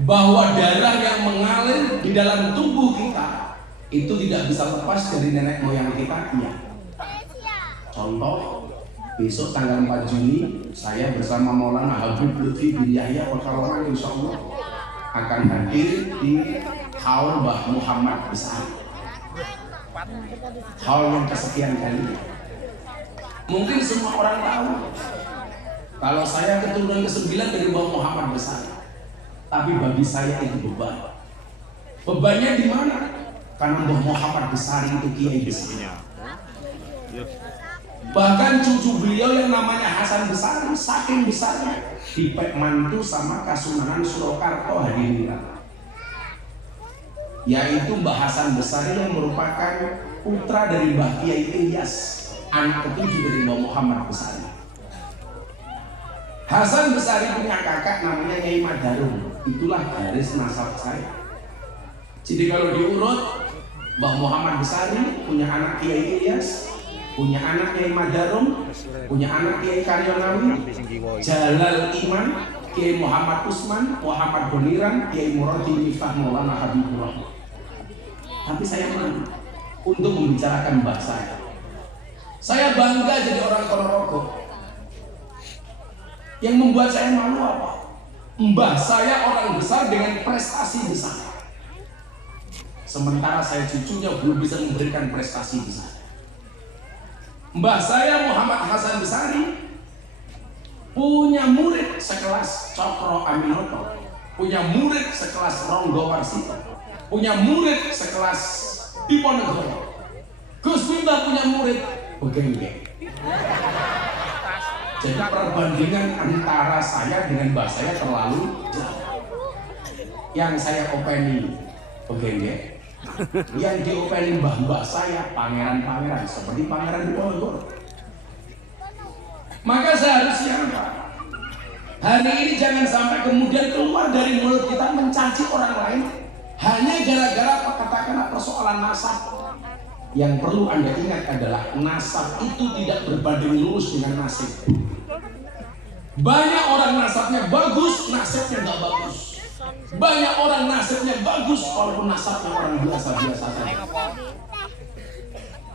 bahwa darah yang mengalir di dalam tubuh kita itu tidak bisa lepas dari nenek moyang kita. Iya. Contoh, besok tanggal 4 Juni saya bersama Maulana Habib Lutfi bin Yahya Pekalongan insya Allah akan hadir di haul Mbah Muhammad Besar. Haul yang kesekian kali. Mungkin semua orang tahu kalau saya keturunan ke-9 dari Mbah Muhammad Besar. Tapi bagi saya itu beban. Bebannya di mana? Karena Mbah Muhammad Besar itu kiai besar. Bahkan cucu beliau yang namanya Hasan Besar saking besarnya dipek mantu sama Kasunanan Surakarta Hadiningrat, yaitu Mbah Hasan Besar yang merupakan putra dari Mbah Kiai Ilyas, anak ketujuh dari Mbah Muhammad Besar. Hasan Besar punya kakak namanya Nyai Madarum, itulah garis nasab saya. Jadi kalau diurut, Mbah Muhammad Besar punya anak Kiai Ilyas, punya anak Kiai Madarum, punya anak Kiai Karyonawi, Jalal Iman, Kiai Muhammad Usman, Muhammad Boniran, Kiai Muradi Miftah Maulana Habibullah. Tapi saya malu untuk membicarakan mbah saya. Saya bangga jadi orang Ponorogo. Yang membuat saya malu apa? Mbah saya orang besar dengan prestasi besar. Sementara saya cucunya belum bisa memberikan prestasi besar. Mbah saya Muhammad Hasan Besari punya murid sekelas Cokro Aminoto, punya murid sekelas Ronggo Warsito, punya murid sekelas Diponegoro. Gus Miftah punya murid Begenggeng. Jadi perbandingan antara saya dengan mbah saya terlalu jauh. Yang saya openi Begenggeng, yang diopeni mbah-mbah saya pangeran-pangeran seperti Pangeran Diponegoro. Maka seharusnya apa? Hari ini jangan sampai kemudian keluar dari mulut kita mencaci orang lain hanya gara-gara katakanlah persoalan nasab. Yang perlu Anda ingat adalah nasab itu tidak berbanding lurus dengan nasib. Banyak orang nasabnya bagus, nasibnya nggak bagus. Banyak orang nasibnya bagus, walaupun nasabnya orang biasa-biasa saja.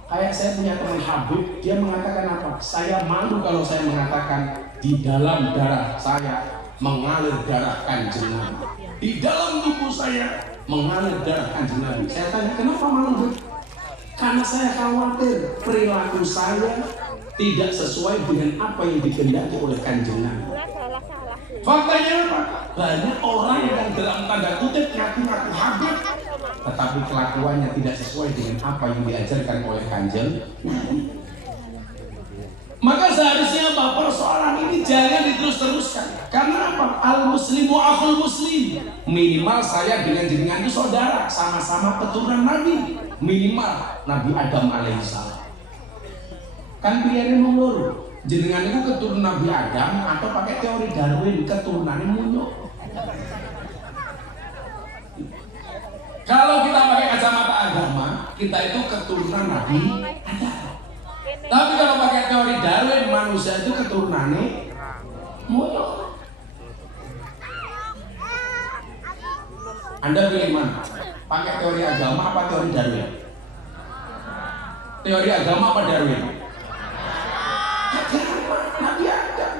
Kayak saya punya teman Habib, dia mengatakan apa? Saya malu kalau saya mengatakan di dalam darah saya mengalir darah Kanjeng Nabi. Di dalam tubuh saya mengalir darah Kanjeng Nabi. Saya tanya, kenapa malu? Karena saya khawatir perilaku saya tidak sesuai dengan apa yang dikehendaki oleh Kanjeng Nabi. Faktanya apa? Banyak orang yang dalam tanda kutip ngaku-ngaku Habib, tetapi kelakuannya tidak sesuai dengan apa yang diajarkan oleh Kanjeng Nabi. Maka seharusnya apa? Persoalan ini jangan diterus-teruskan. Karena apa? Al-muslimu akhul muslim. Minimal saya dengan jenengan itu saudara, sama-sama keturunan Nabi. Minimal Nabi Adam alaihissalam. Kan pilihannya nomor. Jenengan itu keturunan Nabi Adam atau pakai teori Darwin keturunannya munyuk. Kalau kita pakai kacamata agama, kita itu keturunan Nabi Adam. Tapi kalau pakai teori Darwin, manusia itu keturunannya munyuk. Anda pilih mana? Pakai teori agama apa teori Darwin? Teori agama apa Darwin? Agama, Nabi Adam.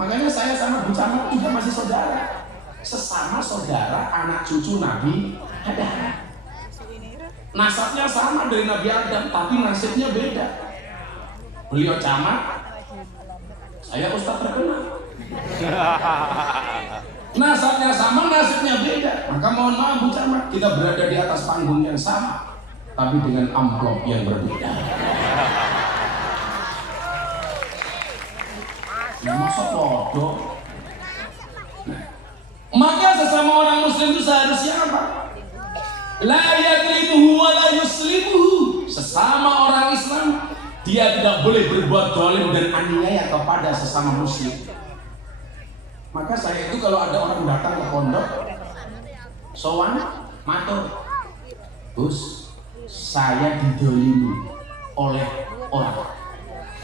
Makanya saya sama Bu Camat juga masih saudara. Sesama saudara anak cucu Nabi Adam. Nasabnya sama dari Nabi Adam, tapi nasibnya beda. Beliau camat, saya ustaz terkenal. Nasabnya sama, nasibnya beda. Maka mohon maaf Bu Camat, kita berada di atas panggung yang sama, tapi dengan amplop yang berbeda. Masa bodoh. Maka sesama orang muslim itu seharusnya apa? La yadlimuhu wa la yuslimuhu. Sesama orang Islam, dia tidak boleh berbuat zalim dan aniaya kepada sesama muslim. Maka saya itu kalau ada orang datang ke pondok, sowan, matur, Gus, saya didolimi oleh orang.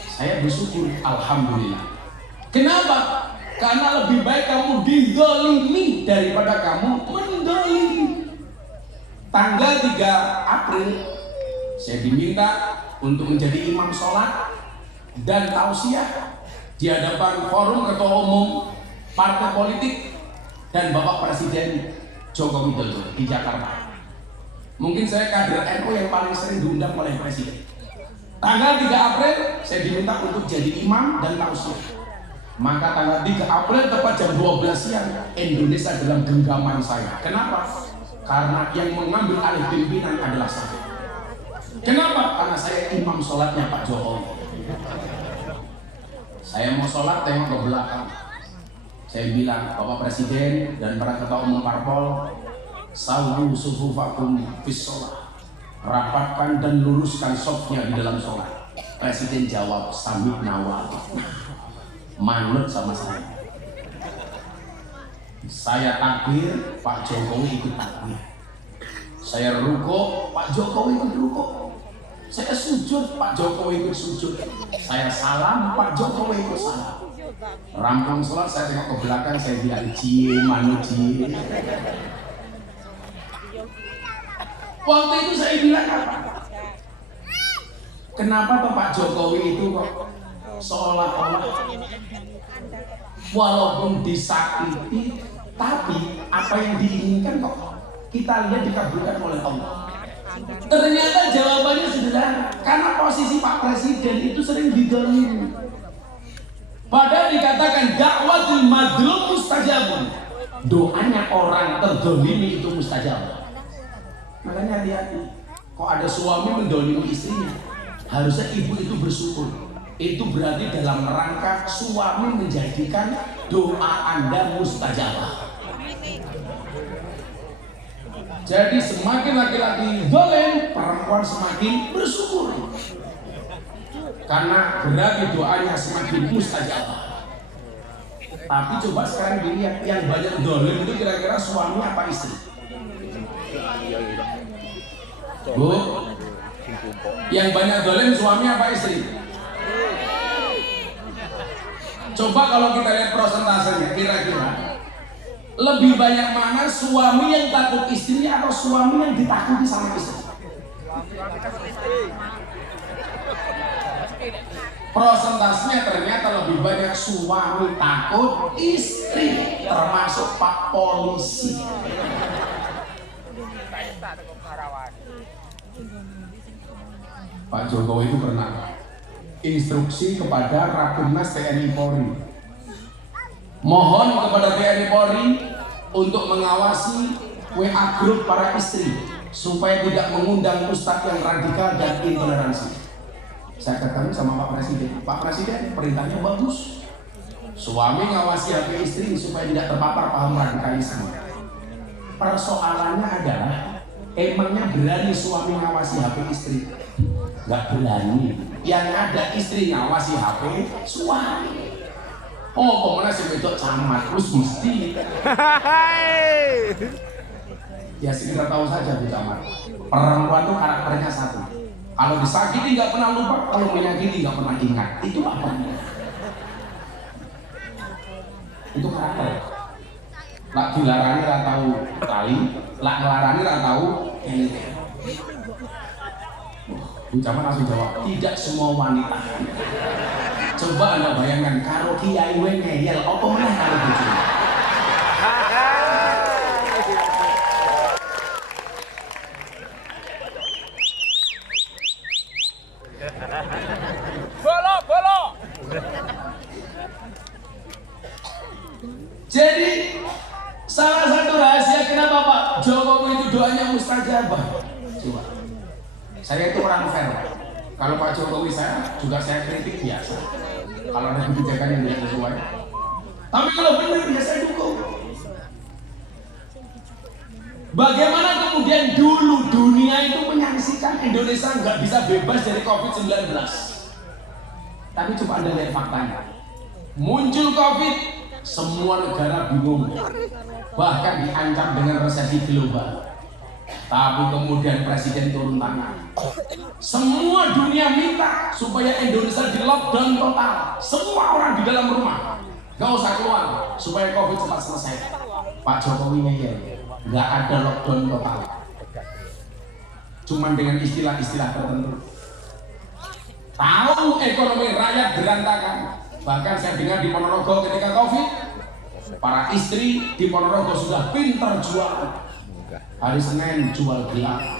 Saya bersyukur, alhamdulillah. Kenapa? Karena lebih baik kamu dizalimi daripada kamu mendolimi. Tanggal 3 April saya diminta untuk menjadi imam sholat dan tausiah di hadapan forum ketua umum partai politik dan Bapak Presiden Joko Widodo di Jakarta. Mungkin saya kader NU yang paling sering diundang oleh Presiden. Tanggal 3 April saya diminta untuk jadi imam dan tausiah. Maka tanggal 3 April tepat jam 12 siang Indonesia dalam genggaman saya. Kenapa? Karena yang mengambil alih pimpinan adalah saya. Kenapa? Karena saya imam sholatnya Pak Jokowi. Saya mau sholat tengok ke belakang. Saya bilang, Bapak Presiden dan para ketua umum parpol, sawu sufufakum fis sholat. Rapatkan dan luruskan sofnya di dalam sholat. Presiden jawab, sami'na wa ata'na. Manut sama saya. Saya takbir, Pak Jokowi ikut takbir. Saya rukuk, Pak Jokowi ikut rukuk. Saya sujud, Pak Jokowi ikut sujud. Saya salam, Pak Jokowi ikut salam. Rampung sholat, saya tengok ke belakang, saya bilang, cie, manu cie. Waktu itu saya bilang apa? Kenapa Pak Jokowi itu kok seolah-olah walaupun disakiti, tapi apa yang diinginkan kok kita lihat dikabulkan oleh Allah. Ternyata jawabannya sederhana, karena posisi Pak Presiden itu sering didolimi. Padahal dikatakan dakwatul mazlum mustajabun, doanya orang terdolimi itu mustajab. Makanya hati-hati, kok ada suami mendolimi istrinya, harusnya ibu itu bersyukur. Itu berarti dalam rangka suami menjadikan doa Anda mustajabah. Jadi semakin laki-laki zalim, perempuan semakin bersyukur. Karena berarti doanya semakin mustajabah. Tapi coba sekarang dilihat, yang banyak zalim itu kira-kira suami apa istri? Bu, yang banyak zalim suami apa istri? Coba kalau kita lihat prosentasenya, kira-kira lebih banyak mana suami yang takut istrinya atau suami yang ditakuti sama istri? Prosentasenya ternyata lebih banyak suami takut istri, termasuk Pak Polisi. Pak Jokowi itu pernah instruksi kepada Rapimnas TNI Polri, mohon kepada TNI Polri untuk mengawasi WA grup para istri supaya tidak mengundang ustadz yang radikal dan intoleransi. Saya ketemu sama Pak Presiden, Pak Presiden perintahnya bagus, suami ngawasi HP istri supaya tidak terpapar paham radikalisme. Persoalannya adalah, emangnya berani suami ngawasi HP istri? Gak berani. Yang ada istri ngawasi HP suami. Oh, pemenang si bedok camat, terus mesti. Ya sekitar tahu saja Bu Camat. Perempuan tuh karakternya satu. Kalau disakiti nggak pernah lupa, kalau menyakiti nggak pernah ingat. Itu apa? Itu karakter. Lak dilarani ra tahu kali, lak ngelarani ra tahu ente. Bu Camat langsung jawab, tidak semua wanita. Coba Anda bayangkan, karo kiai we ngeyel, apa meneh karo bojone. Bolo. Jadi salah satu rahasia kenapa Pak Jokowi itu doanya mustajabah. Coba. Saya itu orang fair. Kalau Pak Jokowi saya kritik biasa. Kalau ada kebijakan yang tidak sesuai. Tapi kalau benar ya saya dukung. Bagaimana kemudian dulu dunia itu menyaksikan Indonesia nggak bisa bebas dari COVID-19. Tapi coba Anda lihat faktanya. Muncul COVID, semua negara bingung. Bahkan diancam dengan resesi global. Tapi kemudian Presiden turun tangan. Semua dunia minta supaya Indonesia di lockdown total. Semua orang di dalam rumah. Gak usah keluar supaya COVID cepat selesai. Pak Jokowi ngeyel, nggak ada lockdown total, cuman dengan istilah-istilah tertentu. Tahu ekonomi rakyat berantakan. Bahkan saya dengar di Ponorogo ketika COVID, para istri di Ponorogo sudah pintar jual. Hari Senin jual gelang,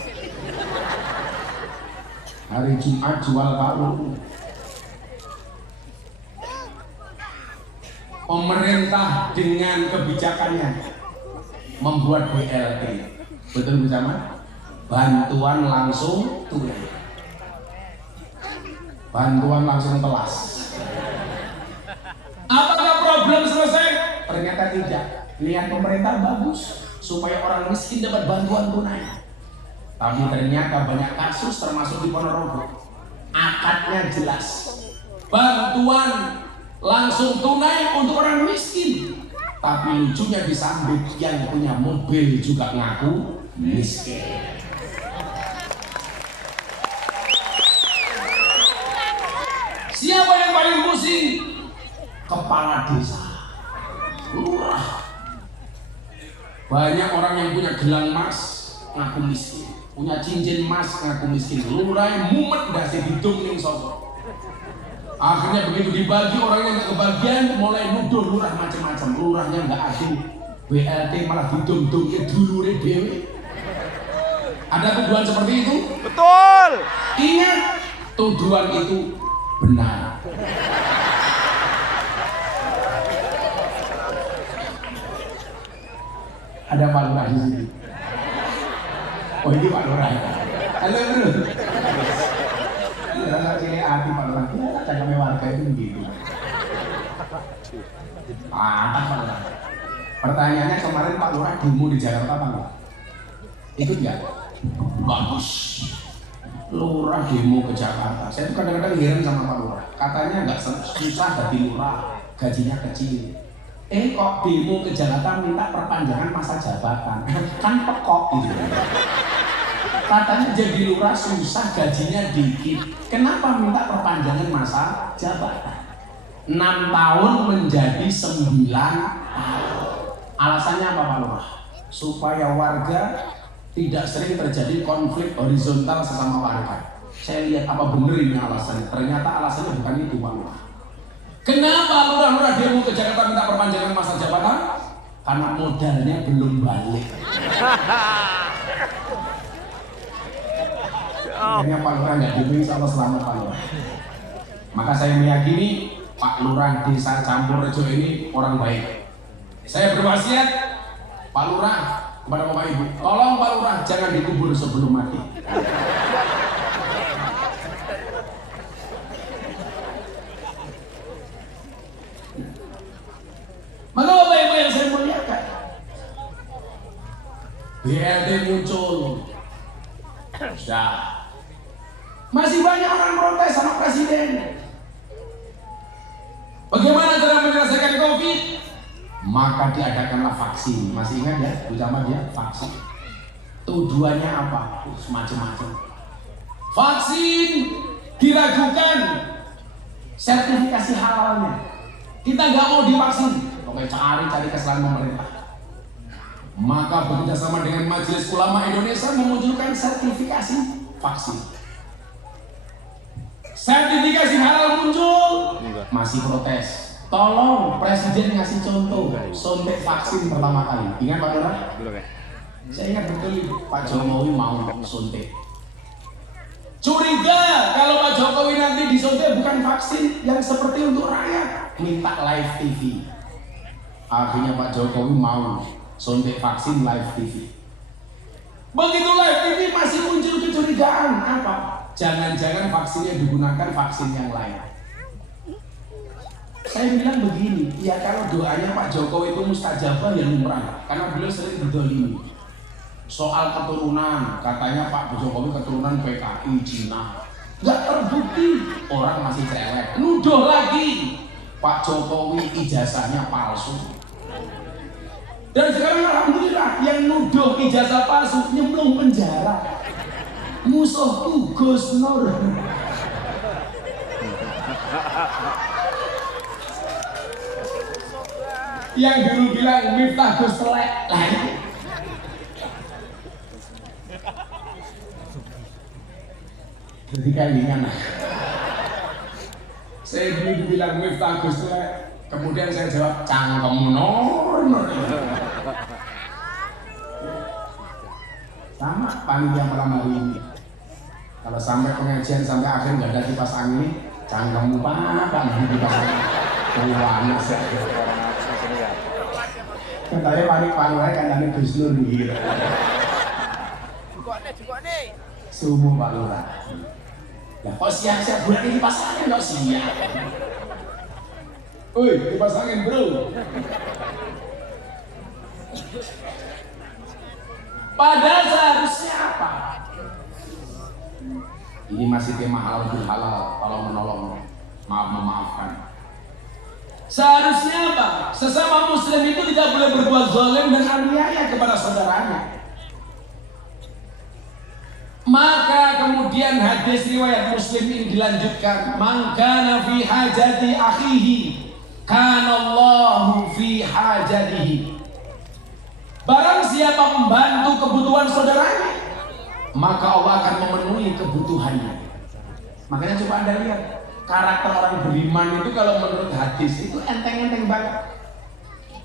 hari Jumat jual kalung. Pemerintah dengan kebijakannya membuat BLT, betul bersama, bantuan langsung tunai, bantuan langsung telas. Apakah problem selesai? Ternyata tidak. Niat pemerintah bagus supaya orang miskin dapat bantuan tunai, tapi ternyata banyak kasus termasuk di Ponorogo akadnya jelas, bantuan langsung tunai untuk orang miskin, tapi lucunya disambut yang punya mobil juga ngaku miskin. Siapa yang paling pusing? Kepala desa, lurah. Banyak orang yang punya gelang emas ngaku miskin, punya cincin emas ngaku miskin. Lurah mumet dasi hidung ning sapa. Akhirnya begitu dibagi, orang yang gak kebagian mulai nuduh lurah macam-macam. Lurahnya nggak adil, BLT malah didung-dungke dulure dhewe. Ada tuduhan seperti itu? Betul. Ingat, tuduhan itu benar. Ada Pak Lurah di sini. Oh, ini Pak Lurah. Halo Bro. Rasa ciri hati Pak Lurah. Ya, cakapnya warga itu begitu. Mantap Pak Lurah. Pertanyaannya kemarin Pak Lurah demo di Jakarta apa enggak? Ikut nggak? Bagus. Lurah demo ke Jakarta. Saya tuh kadang-kadang heran sama Pak Lurah. Katanya nggak susah jadi lurah, gajinya kecil. Kok demo ke Jakarta minta perpanjangan masa jabatan? Kan pekok gitu. Katanya jadi lurah susah, gajinya dikit. Kenapa minta perpanjangan masa jabatan? 6 tahun menjadi 9 tahun. Alasannya apa Pak Lurah? Supaya warga tidak sering terjadi konflik horizontal sesama warga. Saya lihat apa bener ini alasannya. Ternyata alasannya bukan itu Pak Lurah. Kenapa lurah-lurah demo ke Jakarta minta perpanjangan masa jabatan? Karena modalnya belum balik. Akhirnya Pak Lurah nggak demo, insya Allah selamat Pak Lurah. Maka saya meyakini Pak Lurah Desa Campurrejo ini orang baik. Saya berwasiat Pak Lurah kepada Bapak Ibu, tolong Pak Lurah jangan dikubur sebelum mati. Maka Bapak Ibu yang saya muliakan, BLT muncul, sudah. Masih banyak orang protes sama presiden. Bagaimana cara menyelesaikan COVID? Maka diadakanlah vaksin. Masih ingat ya, utama dia vaksin. Tujuannya apa? Macam-macam. Vaksin diragukan sertifikasi halalnya. Kita nggak mau divaksin. Oke, cari kesalahan pemerintah. Maka bekerjasama dengan Majelis Ulama Indonesia memunculkan sertifikasi vaksin. Sertifikasi halal muncul, masih protes. Tolong presiden ngasih contoh suntik vaksin pertama kali. Ingat Pak Lurah? Saya ingat betul Pak Jokowi mau suntik. Curiga kalau Pak Jokowi nanti disuntik bukan vaksin yang seperti untuk rakyat, minta live TV. Akhirnya Pak Jokowi mau suntik vaksin live TV. Begitu live TV masih muncul kecurigaan. Apa? Jangan-jangan vaksinnya digunakan vaksin yang lain. Saya bilang begini, ya kalau doanya Pak Jokowi itu mustajabah ya lumrah, karena beliau sering didolimi. Soal keturunan, katanya Pak Jokowi keturunan PKI Cina, nggak terbukti, orang masih cerewet. Nuduh lagi, Pak Jokowi ijazahnya palsu. Dan sekarang alhamdulillah yang nuduh ijazah palsu nyemplung penjara. Musuhku Gus Nur. Yang dulu bilang Miftah Gus telek. Jadi kalingan. Saya dulu dibilang Miftah Gus telek. Kemudian saya jawab cangkem nor. Sama panitia malam hari ini. Kalau sampai pengajian sampai akhir nggak ada kipas angin, cangkem apa nih kipas angin? Panas ya. Katanya panik-panik kan ada Gus Nur gitu. Juga nih. Sumu Pak Lurah. Lah kok siap-siap buat ini kipas angin nggak siap? Oi, kipas angin bro. Padahal seharusnya apa? Ini masih tema halal bil halal, tolong menolong, memaafkan. Seharusnya apa? Sesama muslim itu tidak boleh berbuat zalim dan aniaya kepada saudaranya. Maka kemudian hadis riwayat Muslim ini dilanjutkan, man kana fi hajati akhihi kana Allahu fi hajatihi. Barang siapa membantu kebutuhan saudaranya, maka Allah akan memenuhi kebutuhannya. Makanya coba Anda lihat karakter orang beriman itu kalau menurut hadis itu enteng-enteng banget.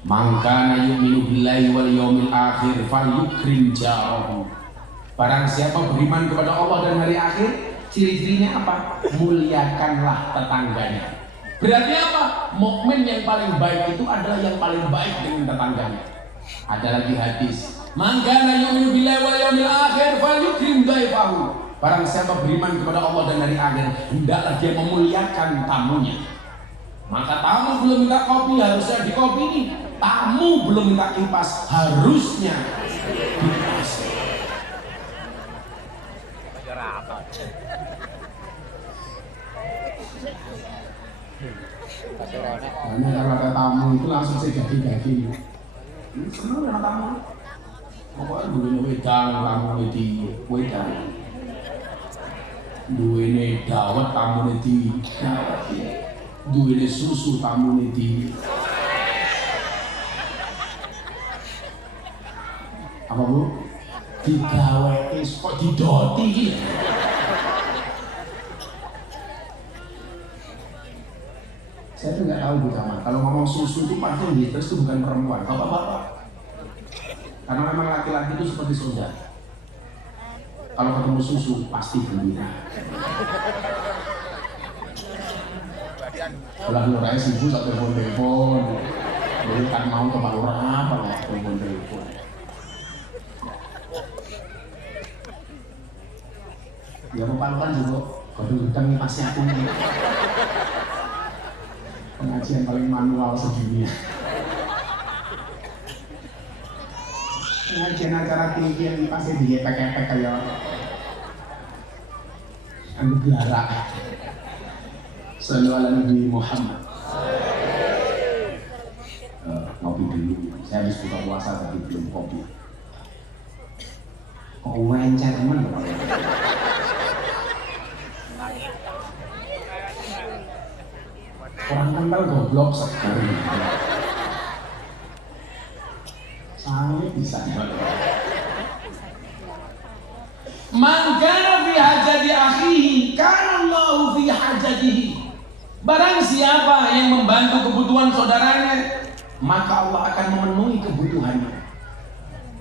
Man kana yu'minu billahi wal yawmil akhir falyukrim jarahu. Barang siapa beriman kepada Allah dan hari akhir, ciri-cirinya apa? Muliakanlah tetangganya. Berarti apa? Mukmin yang paling baik itu adalah yang paling baik dengan tetangganya. Ada lagi hadis, man kana yu'minu billahi wal yawmil akhir falyukrim daifahu. Barang siapa beriman kepada Allah dan hari akhir, hendaklah dia memuliakan tamunya. Maka tamu belum minta kopi, harusnya di kopi ini. Tamu belum minta kipas, harusnya kipas. Karena kalau ada tamu itu langsung saya gagi-gagi. Ini senang sama tamu. Pokoknya duwe wedang, tamu di wedang. Duwe dawet, tamu di dawet. Duwe susu, tamu di. Apa bu? Digawe kok didoti. Saya tuh nggak tahu Bu Camat. Kalau ngomong susu itu pasti haters itu bukan perempuan, bapak-bapak. Karena memang laki-laki itu seperti saudara. Kalau ketemu susu pasti gembira. Kalau lurahnya sibuk satu telepon. Jadi kan mau ke Pak Lurah apa lah telepon. Ya Pak Lurah juga kalau hutang nih pasti aku nih. Pengajian paling manual sedunia. Pengajian acara tinggi yang pasti diepek-epek kayak anu biara. Sallallahu alaihi Muhammad. Ngopi dulu. Saya habis buka puasa tapi belum kopi. Kok wawancara teman Pak? Orang kental goblok sekali. Saya bisa man kana fi hajati akhihi kana Allahu fi hajatihi. Barang siapa yang membantu kebutuhan saudaranya, maka Allah akan memenuhi kebutuhannya.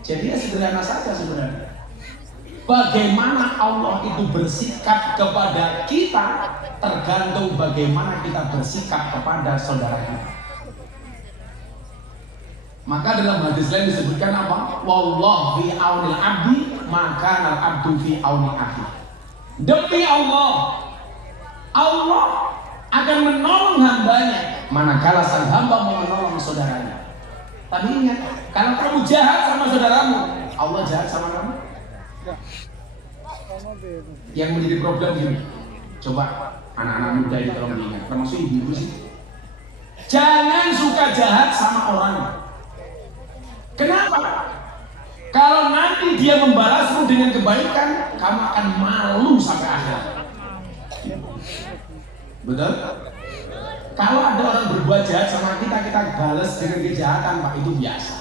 Jadi ya sederhana saja sebenarnya. Bagaimana Allah itu bersikap kepada kita tergantung bagaimana kita bersikap kepada saudara kita. Maka dalam hadis lain disebutkan apa? Wallahu fi aunil abdi maka al abdu fi auni akhi. Demi Allah, Allah akan menolong hambanya manakala sang hamba mau menolong saudaranya. Tapi ingat, kalau kamu jahat sama saudaramu, Allah jahat sama kamu. Yang menjadi problem gini, coba anak-anak muda ini tolong diingat, termasuk ibu-ibu sih. Jangan suka jahat sama orang. Kenapa? Kalau nanti dia membalasmu dengan kebaikan, kamu akan malu sampai akhir. Betul? Kalau ada orang berbuat jahat sama kita, kita balas dengan kejahatan, Pak, itu biasa.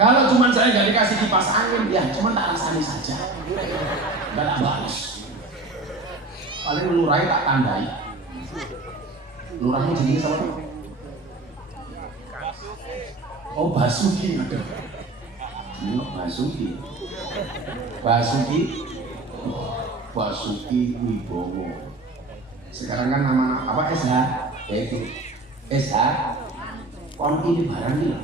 Kalau cuma saya nggak dikasih kipas angin, ya cuma tak rasani saja, nggak tak balas. Paling lurai tak tandai. Lurahnya jenis apa tuh? Oh, Basuki. Basuki Wibowo. Sekarang kan nama apa, SH? Yaitu SH. Orang ini barang nih.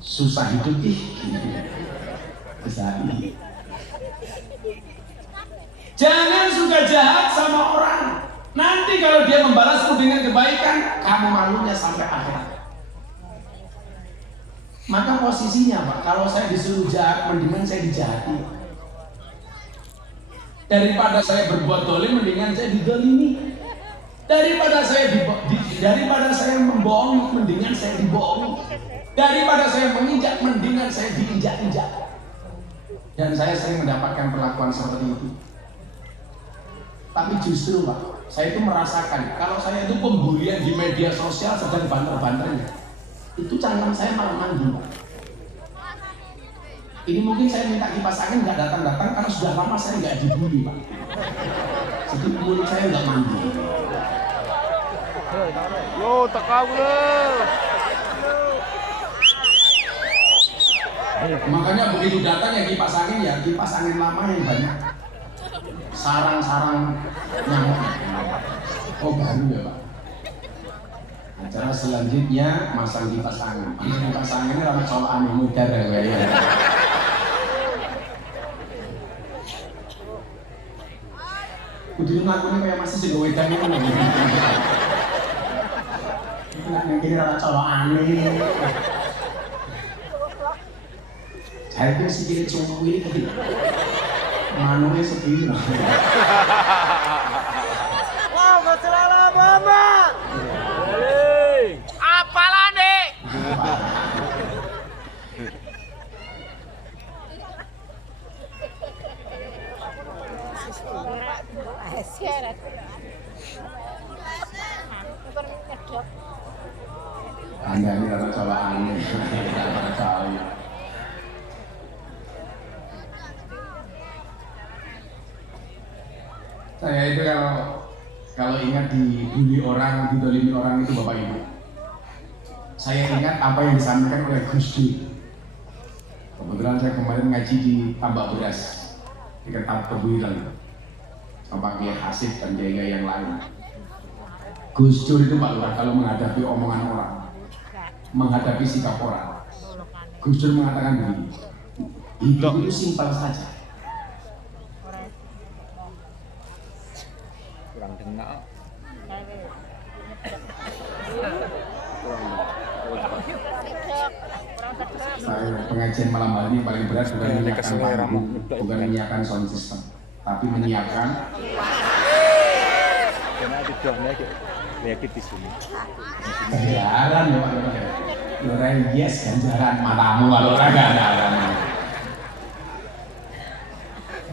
Susah hidup nih. Jangan suka jahat sama orang. Nanti kalau dia membalasmu dengan kebaikan, kamu malunya sampai akhirat. Maka posisinya, Pak, kalau saya disuruh jahat, mendingan saya dijahati. Daripada saya berbuat dolim, mendingan saya didolimi. Daripada saya membohong, mendingan saya dibohongi. Daripada saya menginjak, mendingan saya diinjak-injak. Dan saya sering mendapatkan perlakuan seperti itu. Tapi justru, Pak, saya itu merasakan kalau saya itu pembulian di media sosial sedang banter-banternya, itu cangkem saya malah mandi, Pak. Ini mungkin saya minta kipas angin nggak datang-datang karena sudah lama saya nggak dibully, Pak. Jadi mulut saya nggak mandi. Yo, tekau lo. Makanya begitu datang ya kipas angin lama yang banyak sarang-sarang nyamuk. Oh, baru ya, Pak. Acara selanjutnya masang kipas angin. Kipas angin ini ramai soal aneh muda ya. Kudu ngakune kayak masih sing wedang ngono. Ini ramai soal aneh. Saya itu sikile cungku ini tadi. Manunya sedih. Wow, masalah mama. Apalah nih? Anda ini adalah cowok aneh, tidak percaya. Saya itu kalau ingat dibully orang, didolimi orang itu Bapak Ibu. Saya ingat apa yang disampaikan oleh Gus Dur. Kebetulan saya kemarin ngaji di Tambak Beras, di Ketap Tebuiran, sama Kiai Hasib dan Kiai yang lain. Gus Dur itu Pak Lurah kalau menghadapi omongan orang, menghadapi sikap orang, Gus Dur mengatakan begini, hidup itu simpel saja. Kurang dengar. Pengajian malam hari ini paling berat bukan menyiapkan panggung, bukan menyiapkan sound system, tapi menyiapkan ganjaran ya Pak. Lurah yes ganjaran matamu kalau orang ganjaran.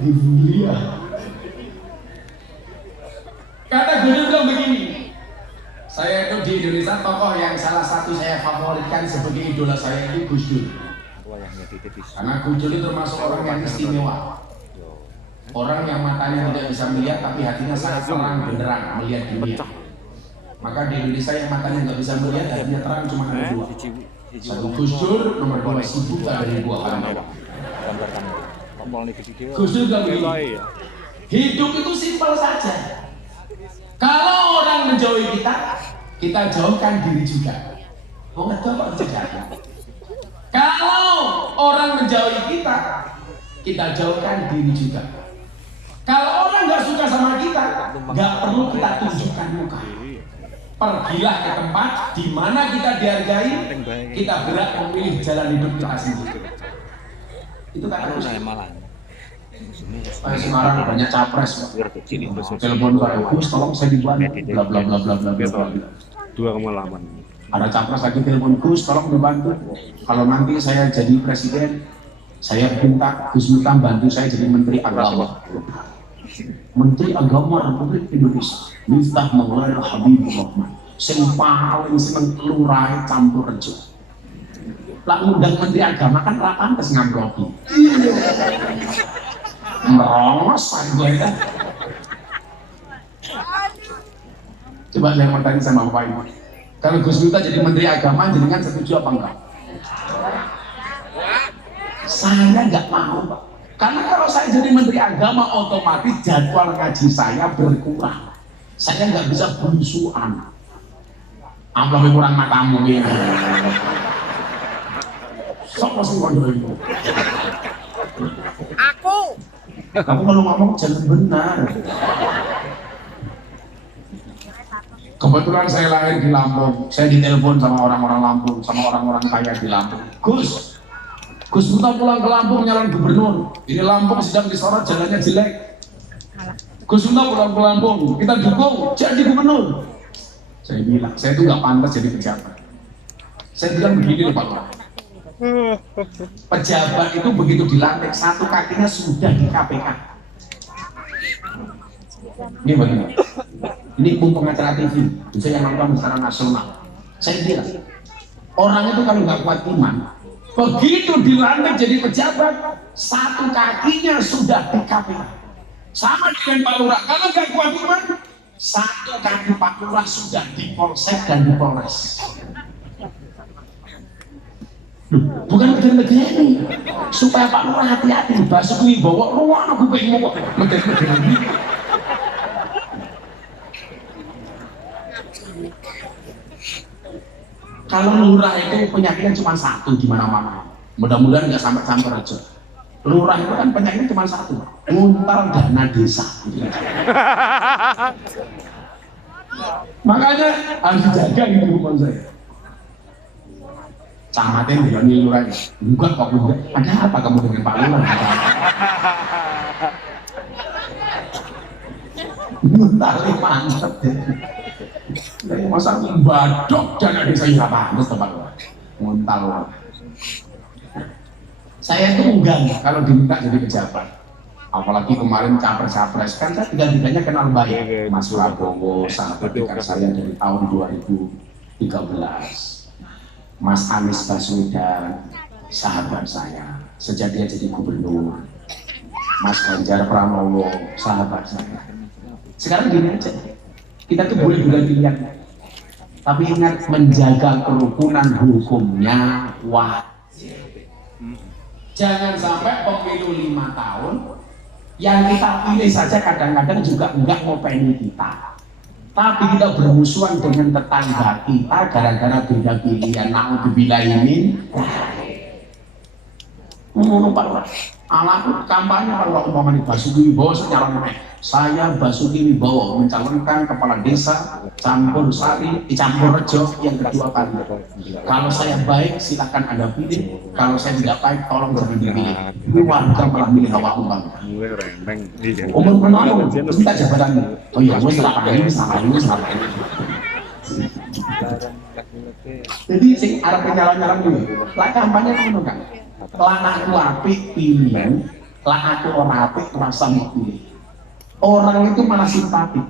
Dibully ya. Kata Gus Dur begini. Saya itu di Indonesia tokoh yang salah satu saya favoritkan sebagai idola saya itu Gus Dur. Karena Gus Dur itu termasuk orang yang istimewa. Orang yang matanya tidak bisa melihat tapi hatinya sangat terang benderang melihat dunia. Maka di Indonesia yang matanya nggak bisa melihat hatinya terang cuma ada dua. Satu Gus Dur, nomor dua si buta dari buah hati. Gus Dur bilang begini, hidup itu simpel saja. Kalau orang menjauhi kita jauhkan diri juga. Mau ngejauh kok bisa. Kalau orang menjauhi kita jauhkan diri juga. Kalau orang nggak suka sama kita, nggak perlu kita tunjukkan muka. Pergilah ke tempat di mana kita dihargai, kita berhak memilih jalan hidup kita sendiri. Itu kata Gus Dur. Sekarang banyak capres, telepon Pak Gus, tolong saya dibantu, bla bla bla bla bla bla. 2,8. Ada capres lagi telepon Gus, tolong dibantu. Kalau nanti saya jadi presiden, saya minta Gus Miftah bantu saya jadi menteri agama. Menteri Agama Republik Indonesia Miftah Maulana Habibur Rahman sing paling seneng lurah campur rejo. Lah ngundang Menteri Agama kan ra pantes ngambloki. Merongos gue kan. Coba saya mau tanya sama Bapak Ibu. Kalau Gus Miftah jadi Menteri Agama, jenengan setuju apa enggak? Saya nggak mau, Pak. Karena kalau saya jadi Menteri Agama, otomatis jadwal ngaji saya berkurang. Saya nggak bisa berusuhan. Amplopnya kurang matamu ya. Sok masih kondo itu. Aku. Kamu kalau ngomong jangan benar. Kebetulan saya lahir di Lampung. Saya ditelepon sama orang-orang Lampung, sama orang-orang kaya di Lampung. Gus Miftah pulang ke Lampung nyalon gubernur. Ini Lampung sedang disorot, jalannya jelek. Gus Miftah pulang ke Lampung, kita dukung jadi gubernur. Saya bilang, saya itu nggak pantas jadi pejabat. Saya bilang begini loh Pak Lurah. Pejabat itu begitu dilantik, satu kakinya sudah di KPK. Ini bagaimana? Ini mumpung acara TV, saya yang nonton secara nasional. Saya bilang, orang itu kalau nggak kuat iman, begitu dilantik jadi pejabat, satu kakinya sudah di KPK. Sama dengan Pak Lurah, kalau nggak kuat iman, satu kaki Pak Lurah sudah di Polsek dan di Polres. Bukan begini, supaya Pak Lurah hati-hati, Basuki bawa ruang aku pengen mau begini. Kalau lurah itu penyakitnya cuma satu di mana-mana. Mudah-mudahan nggak sampai campur aja. Lurah itu kan penyakitnya cuma satu, nguntal dana desa. Makanya harus dijaga gitu rumah saya. Camatnya bilang lurahnya, enggak kok enggak. Ada apa kamu dengan Pak Lurah? Nguntalnya mantep deh. Masa membadok dana desa ya pantas tempat nguntal. Saya itu enggak kalau diminta jadi pejabat. Apalagi kemarin capres-capres kan saya tiga-tiganya kenal baik. Mas Prabowo sahabat dekat saya dari tahun 2013. Mas Anies Baswedan sahabat saya sejak dia jadi gubernur. Mas Ganjar Pranowo sahabat saya. Sekarang gini aja. Kita tuh boleh juga pilihan, tapi ingat menjaga kerukunan hukumnya wajib. Jangan sampai pemilu 5 tahun yang kita pilih saja kadang-kadang juga enggak ngopeni kita, tapi kita bermusuhan dengan tetangga kita gara-gara beda pilihan. Naudzubillahimin. Pak Lurah, alat kampanye kalau umpamanya Basuki Wibowo secara saya Basuki Wibowo mencalonkan kepala desa Campur Sari, Campur Rejo yang kedua kali. Kalau saya baik silakan Anda pilih, kalau saya tidak baik tolong jangan dipilih. Ini warga malah milih hawa umpam. Umur menolak, minta jabatannya. Oh iya, gue silakan ini sama ini sama ini. Jadi sing arep nyalon-nyalon dulu. Lah kampanye ngono kan. Lah aku apik pilih, lah aku ora apik rasa mau pilih. Orang itu malah simpatik.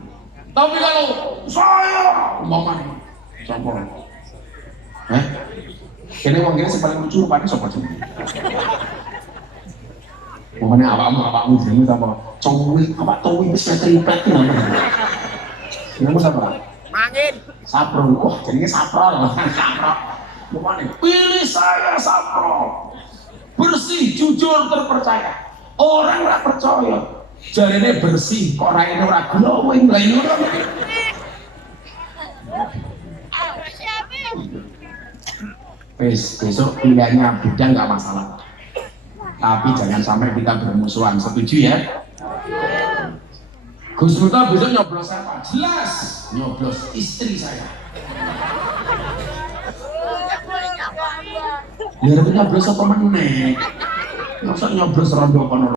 Tapi kalau saya umpamanya campur, kini wong kene paling lucu rupanya sapa jenenge? Umpamanya awakmu jenenge apa? Cowi, apa towi wis triplek ngono. Jenengmu sapa? Mangin. Sapro. Wah, jenenge Sapro. Sapro. Umpamanya pilih saya Sapro. Bersih, jujur, terpercaya. Orang ora percaya. Jarine bersih, kok raine ora glowing, lah ini ora. Besok pilihannya beda nggak masalah. Tapi jangan sampai kita bermusuhan, setuju ya? Gus Miftah besok nyoblos apa? Jelas, nyoblos istri saya. Biar nyoblos apa meneh? Masa nyoblos rondo kono